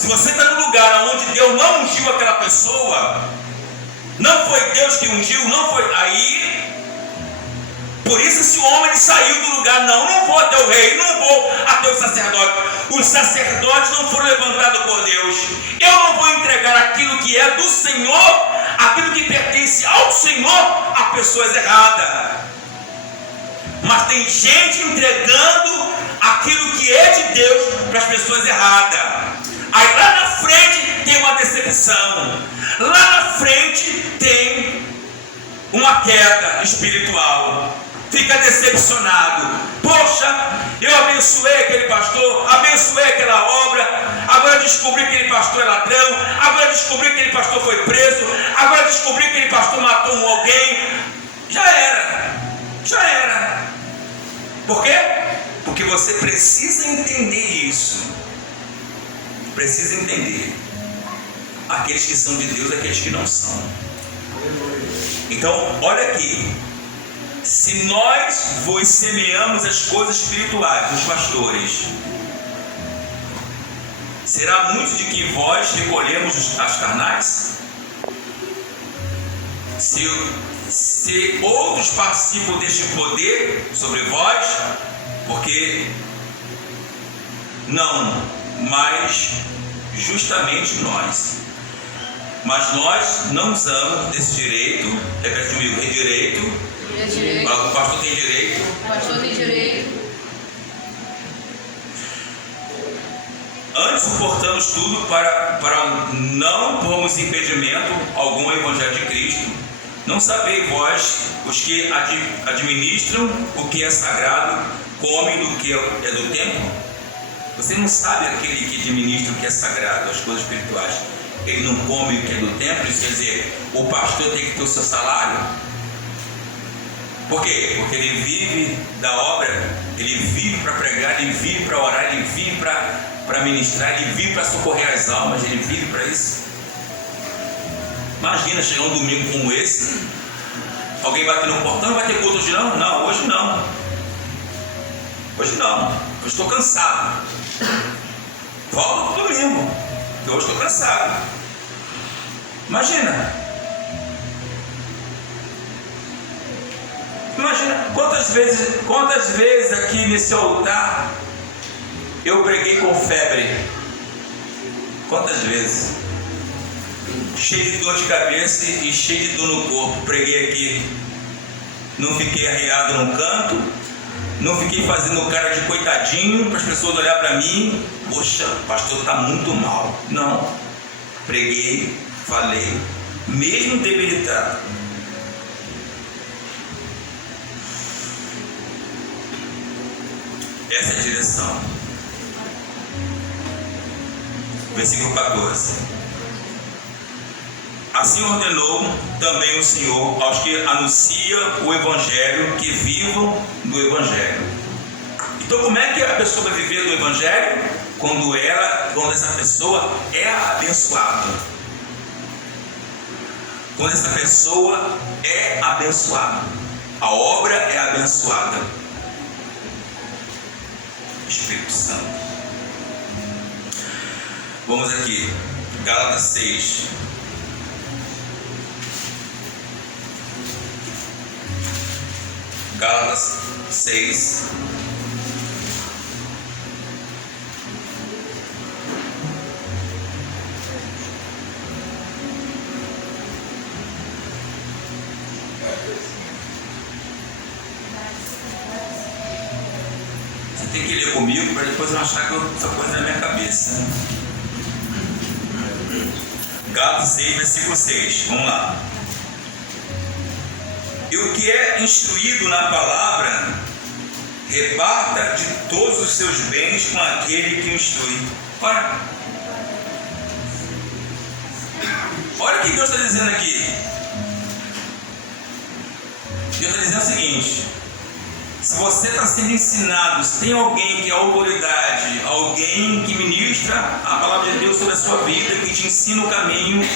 Se você está no lugar onde Deus não ungiu aquela pessoa, não foi Deus que ungiu, não foi aí. Por isso esse homem ele saiu do lugar. Não vou até o rei, não vou até o sacerdote. Os sacerdotes não foram levantados por Deus. Eu não vou entregar aquilo que é do Senhor, aquilo que pertence ao Senhor, a pessoas erradas. Mas tem gente entregando aquilo que é de Deus para as pessoas erradas. Aí lá na frente tem uma decepção. Lá na frente tem uma queda espiritual. Fica decepcionado. Poxa, eu abençoei aquele pastor, abençoei aquela obra, agora descobri que aquele pastor é ladrão, agora descobri que aquele pastor foi preso, agora descobri que aquele pastor matou alguém. Já era. Por quê? Porque você precisa entender isso. Precisa entender. Aqueles que são de Deus, aqueles que não são. Então, olha aqui. Se nós vos semeamos as coisas espirituais dos pastores, será muito de que vós recolhemos as carnais? Se outros participam deste poder sobre vós, porque não, mas justamente nós. Mas nós não usamos desse direito. Repete comigo, direito. O pastor tem direito. O pastor tem direito. Antes suportamos tudo para não pormos impedimento algum ao Evangelho de Cristo. Não sabeis vós, os que administram o que é sagrado, comem do que é do templo? Você não sabe aquele que administra o que é sagrado, as coisas espirituais, ele não come o que é do templo? Isso quer dizer, o pastor tem que ter o seu salário? Por quê? Porque ele vive da obra, ele vive para pregar, ele vive para orar, ele vive para ministrar, ele vive para socorrer as almas, ele vive para isso. Imagina chegar um domingo como esse, alguém bater no portão, vai ter culto hoje não? Não, hoje não. Hoje não, eu estou cansado. Volta no domingo, eu hoje estou cansado. Imagina quantas vezes aqui nesse altar eu preguei com febre. Quantas vezes? Cheio de dor de cabeça e cheio de dor no corpo. Preguei aqui. Não fiquei arriado num canto. Não fiquei fazendo cara de coitadinho para as pessoas olhar para mim. Poxa, o pastor está muito mal. Não. Preguei, falei, mesmo debilitado. Essa é a direção. Versículo 14. Assim ordenou também o Senhor aos que anunciam o Evangelho, que vivam do Evangelho. Então, como é que a pessoa vai viver do Evangelho? Quando essa pessoa é abençoada. Quando essa pessoa é abençoada. A obra é abençoada. Espírito Santo. Vamos aqui. Gálatas 6. Gálatas 6. Você tem que ler comigo para depois não achar que essa coisa na minha cabeça. Gálatas 6, versículo 6. Vamos lá. E o que é instruído na palavra, reparta de todos os seus bens com aquele que o instrui. Olha o que Deus está dizendo aqui. Deus está dizendo o seguinte: se você está sendo ensinado, se tem alguém que é autoridade, alguém que ministra a palavra de Deus sobre a sua vida, que te ensina o caminho,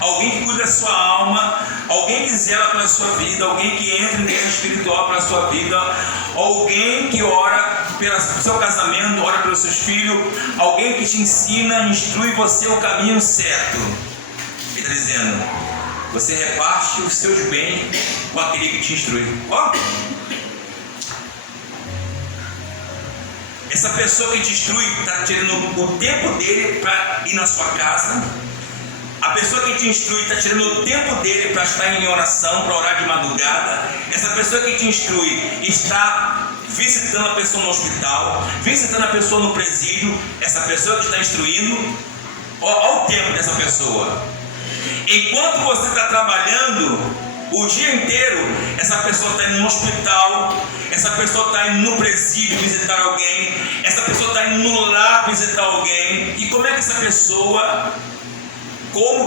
alguém que cuida da sua alma, alguém que zela pela sua vida, alguém que entra em guerra espiritual pela sua vida, alguém que ora pelo seu casamento, ora pelos seus filhos, alguém que te ensina, instrui você o caminho certo. Ele está dizendo: você reparte os seus bens com aquele que te instrui. Ó, essa pessoa que te instrui está tirando o tempo dele para ir na sua casa. A pessoa que te instrui está tirando o tempo dele para estar em oração, para orar de madrugada. Essa pessoa que te instrui está visitando a pessoa no hospital, visitando a pessoa no presídio. Essa pessoa que está instruindo, olha o tempo dessa pessoa. Enquanto você está trabalhando o dia inteiro, essa pessoa está indo no hospital, essa pessoa está indo no presídio visitar alguém, essa pessoa está indo no lar visitar alguém. E como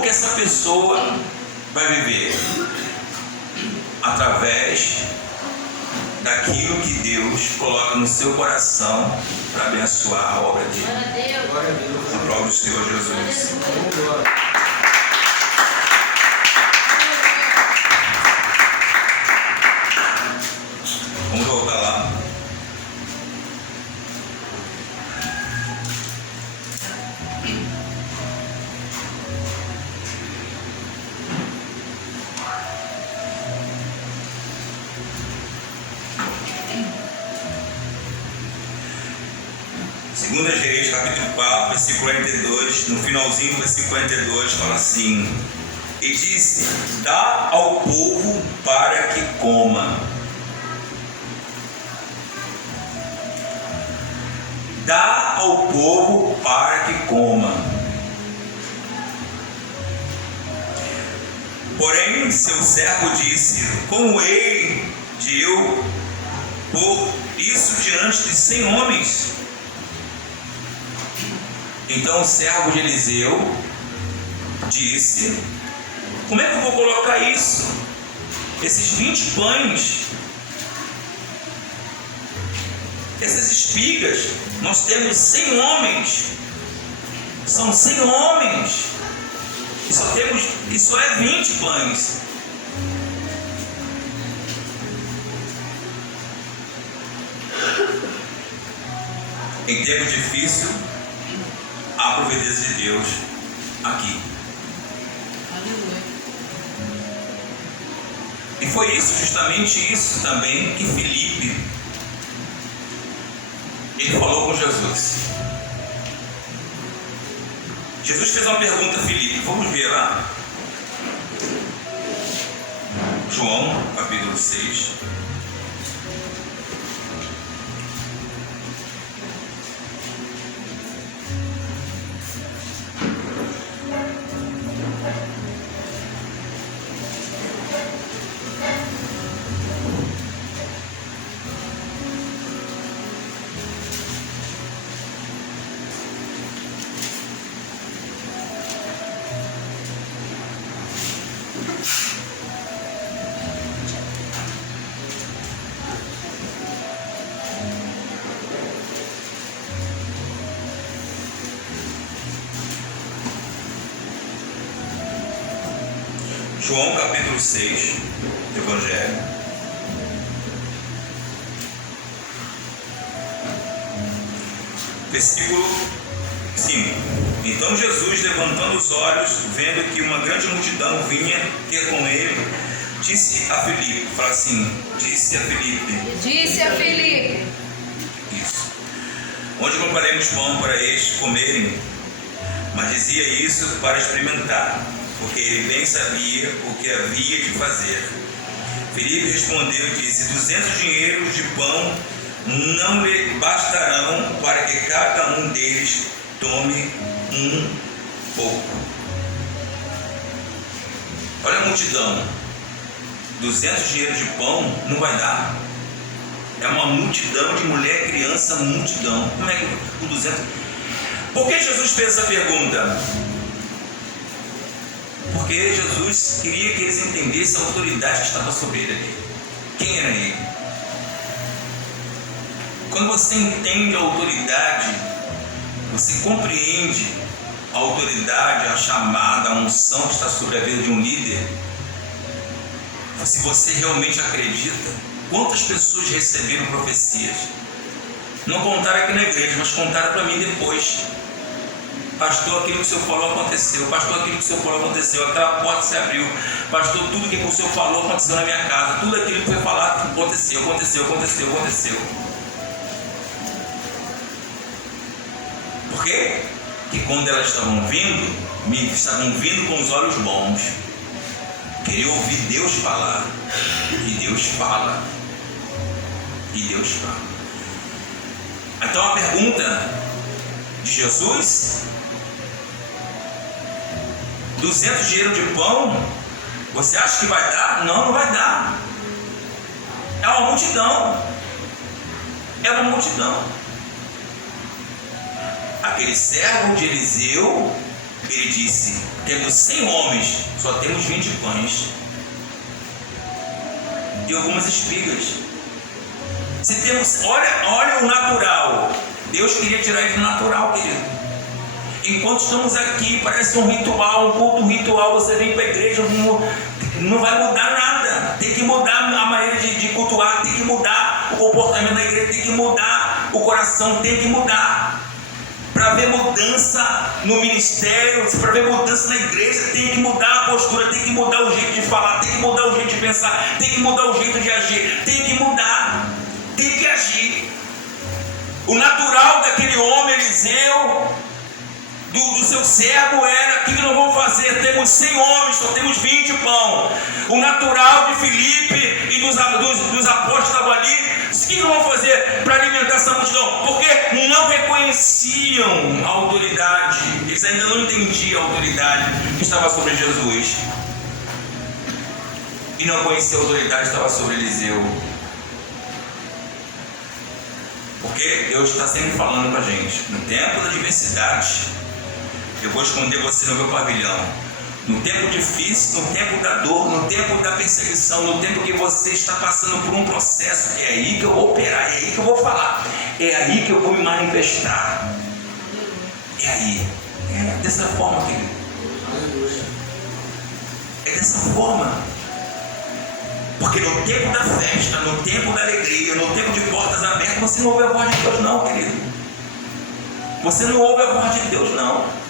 que essa pessoa vai viver? Através daquilo que Deus coloca no seu coração para abençoar a obra dele. A prova do Senhor Jesus. Vamos voltar lá. Segunda Reis, capítulo 4, versículo 42, no finalzinho do versículo 42, fala assim: e disse: dá ao povo para que coma. Dá ao povo para que coma. Porém, seu servo disse: como hei de eu pôr isso diante de 100 homens? Então o servo de Eliseu disse: como é que eu vou colocar isso? Esses 20 pães, essas espigas, nós temos 100 homens, são 100 homens, e só é 20 pães. Em tempo difícil, há providência de Deus aqui. E foi justamente isso também que Filipe, ele falou com Jesus. Jesus fez uma pergunta a Filipe, vamos ver lá. João, capítulo 6. João capítulo 6 do Evangelho. Versículo 5. Então Jesus, levantando os olhos, vendo que uma grande multidão vinha ter com ele, disse a Filipe, fala assim, disse a Filipe. Isso. Onde compraremos pão para estes comerem? Mas dizia isso para experimentar, porque ele bem sabia o que havia de fazer. Filipe respondeu e disse: 200 dinheiros de pão não lhe bastarão para que cada um deles tome um pouco. Olha a multidão. 200 dinheiros de pão não vai dar. É uma multidão de mulher, criança, multidão. Como é que o 200... Por que Jesus fez essa pergunta? Porque Jesus queria que eles entendessem a autoridade que estava sobre ele ali. Quem era ele? Quando você entende a autoridade, você compreende a autoridade, a chamada, a unção que está sobre a vida de um líder. Se você realmente acredita, quantas pessoas receberam profecias? Não contaram aqui na igreja, mas contaram para mim depois. Pastor, aquilo que o senhor falou aconteceu. Pastor, aquilo que o senhor falou aconteceu. Aquela porta se abriu. Pastor, tudo que o senhor falou aconteceu na minha casa. Tudo aquilo que foi falado aconteceu. Por quê? Porque quando elas estavam vindo com os olhos bons. Queria ouvir Deus falar. E Deus fala. Então a pergunta de Jesus: 200 dinheiro de pão, você acha que vai dar? Não, não vai dar. É uma multidão. Aquele servo de Eliseu, ele disse: temos 100 homens, só temos 20 pães e algumas espigas. Se temos, olha o natural. Deus queria tirar ele do natural, querido. Enquanto estamos aqui, parece um ritual, um culto ritual. Você vem para a igreja, não vai mudar nada. Tem que mudar a maneira de cultuar, tem que mudar o comportamento da igreja, tem que mudar o coração, tem que mudar. Para ver mudança no ministério, para ver mudança na igreja, tem que mudar a postura, tem que mudar o jeito de falar, tem que mudar o jeito de pensar, tem que mudar o jeito de agir, tem que mudar, tem que agir. O natural daquele homem, Eliseu, do seu servo era: o que nós vamos fazer? Temos 100 homens, só temos 20 pão. O natural de Filipe e dos apóstolos que estavam ali: o que nós vamos fazer para alimentar essa multidão? Porque não reconheciam a autoridade, eles ainda não entendiam a autoridade que estava sobre Jesus, e não conheciam a autoridade que estava sobre Eliseu. Porque Deus está sempre falando para a gente: no tempo da adversidade, eu vou esconder você no meu pavilhão. No tempo difícil, no tempo da dor, no tempo da perseguição, no tempo que você está passando por um processo, é aí que eu vou operar, é aí que eu vou falar, é aí que eu vou me manifestar. É aí. É dessa forma, querido. É dessa forma. Porque no tempo da festa, no tempo da alegria, no tempo de portas abertas, você não ouve a voz de Deus, não, querido. Você não ouve a voz de Deus, não.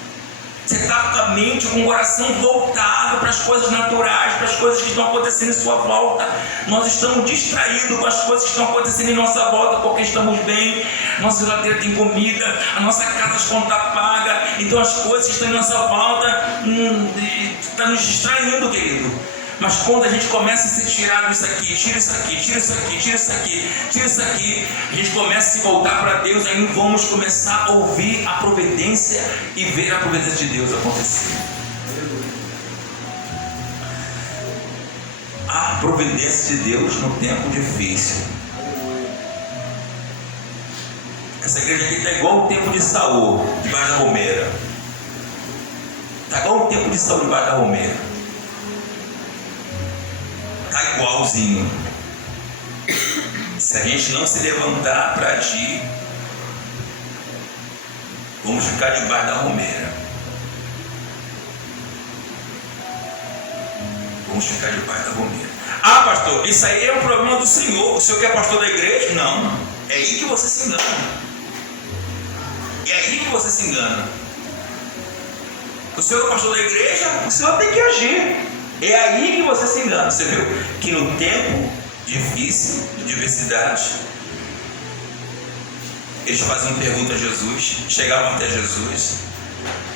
Você está com a mente, com o coração voltado para as coisas naturais, para as coisas que estão acontecendo em sua volta. Nós estamos distraídos com as coisas que estão acontecendo em nossa volta, porque estamos bem, nossa geladeira tem comida, a nossa casa de conta paga. Então as coisas que estão em nossa volta estão nos distraindo, querido. Mas quando a gente começa a ser tirado isso aqui, tira isso aqui, tira isso aqui, tira isso aqui, tira isso aqui, a gente começa a se voltar para Deus, aí vamos começar a ouvir a providência e ver a providência de Deus acontecer. A providência de Deus no tempo difícil. Essa igreja aqui está igual o tempo de Saul, debaixo da romeira. Está igual o tempo de Saul debaixo da romeira. Está igualzinho. Se a gente não se levantar para agir, vamos ficar debaixo da romeira. Vamos ficar debaixo da romeira. Ah, pastor, isso aí é um problema do Senhor. O senhor que é pastor da igreja? Não. É aí que você se engana. É aí que você se engana. O senhor é pastor da igreja? O senhor tem que agir. É aí que você se engana. Você viu que no tempo difícil, de diversidade, eles faziam pergunta a Jesus, chegavam até Jesus,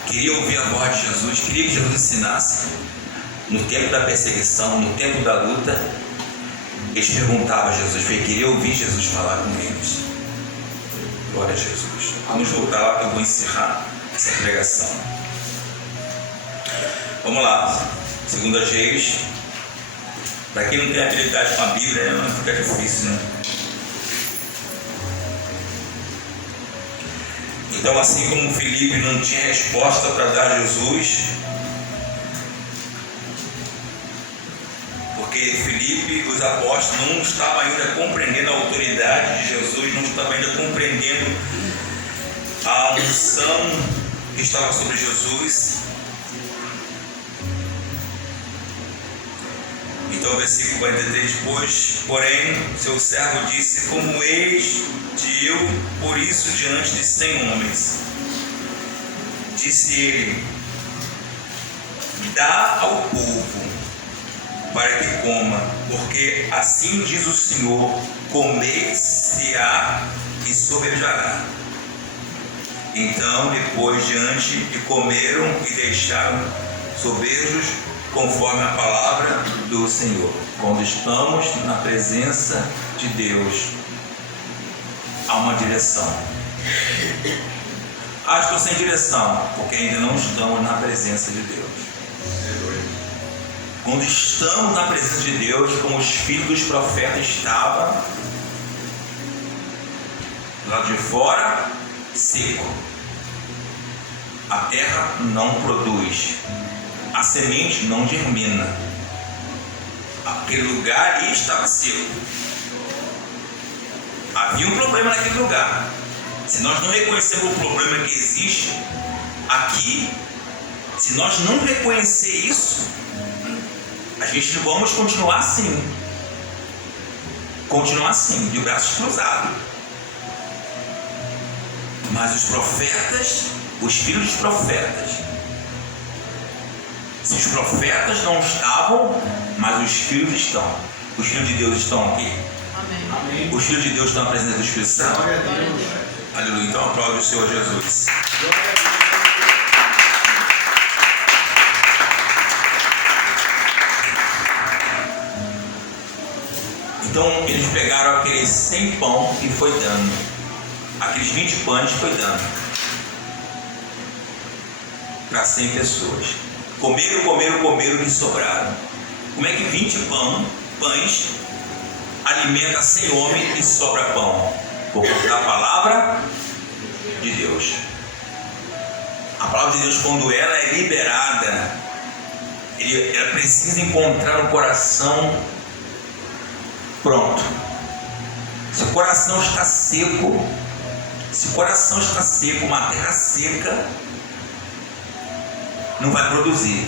queriam ouvir a voz de Jesus, queriam que Jesus ensinasse. No tempo da perseguição, no tempo da luta, eles perguntavam a Jesus, queriam ouvir Jesus falar com eles. Glória a Jesus. Vamos voltar lá que eu vou encerrar essa pregação. Vamos lá. 2 Reis. Para quem não tem habilidade com a Bíblia, fica difícil, né? Então, assim como Filipe não tinha resposta para dar a Jesus, porque Filipe, os apóstolos, não estavam ainda compreendendo a autoridade de Jesus, não estavam ainda compreendendo a unção que estava sobre Jesus. Então, versículo 43, depois, porém, seu servo disse: como eis de eu, por isso, diante de 100 homens. Disse ele: dá ao povo para que coma, porque assim diz o Senhor: comer-se-á e sobejará. Então, depois diante, e comeram e deixaram sobejos, conforme a palavra do Senhor. Quando estamos na presença de Deus, há uma direção. Estou sem direção, porque ainda não estamos na presença de Deus. Quando estamos na presença de Deus, como os filhos dos profetas estavam, do lado de fora, seco. A terra não produz, a semente não germina. Aquele lugar ali estava seco. Havia um problema naquele lugar. Se nós não reconhecermos o problema que existe aqui, se nós não reconhecer isso, a gente vamos continuar assim, de braços cruzados. Mas os profetas, os filhos dos profetas, se os profetas não estavam, mas os filhos estão. Os filhos de Deus estão aqui. Amém. Os filhos de Deus estão na presença do Espírito Santo. Glória a Deus. Aleluia. Então aplaude o Senhor Jesus. Glória a Deus. Então eles pegaram aqueles 100 pão e foi dando. Aqueles 20 pães foi dando para 100 pessoas. Comeram que sobraram. Como é que 20 pães alimenta 100 homens e sobra pão? Por conta da palavra de Deus. A palavra de Deus, quando ela é liberada, ela precisa encontrar um coração pronto. Se o coração está seco, uma terra seca, não vai produzir.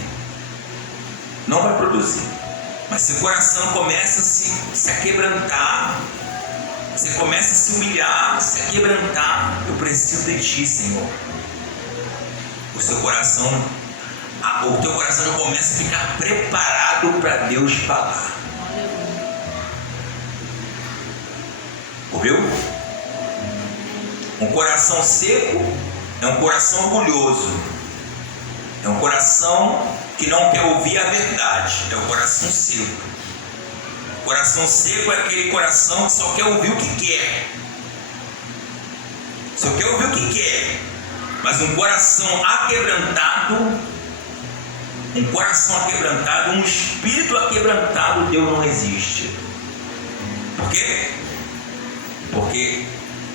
Mas se o coração começa a se aquebrantar, você começa a se humilhar, se aquebrantar: eu preciso de Ti, Senhor. O teu coração já começa a ficar preparado para Deus falar. Ouviu? Um coração seco é um coração orgulhoso. É um coração que não quer ouvir a verdade. É o coração seco. O coração seco é aquele coração que só quer ouvir o que quer. Mas um coração aquebrantado, um espírito aquebrantado, Deus não existe. Por quê? Porque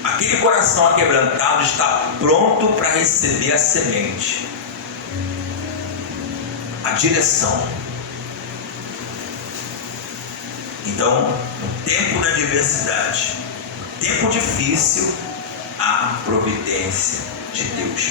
aquele coração aquebrantado está pronto para receber a semente, a direção. Então, no tempo da adversidade, tempo difícil, há providência de Deus.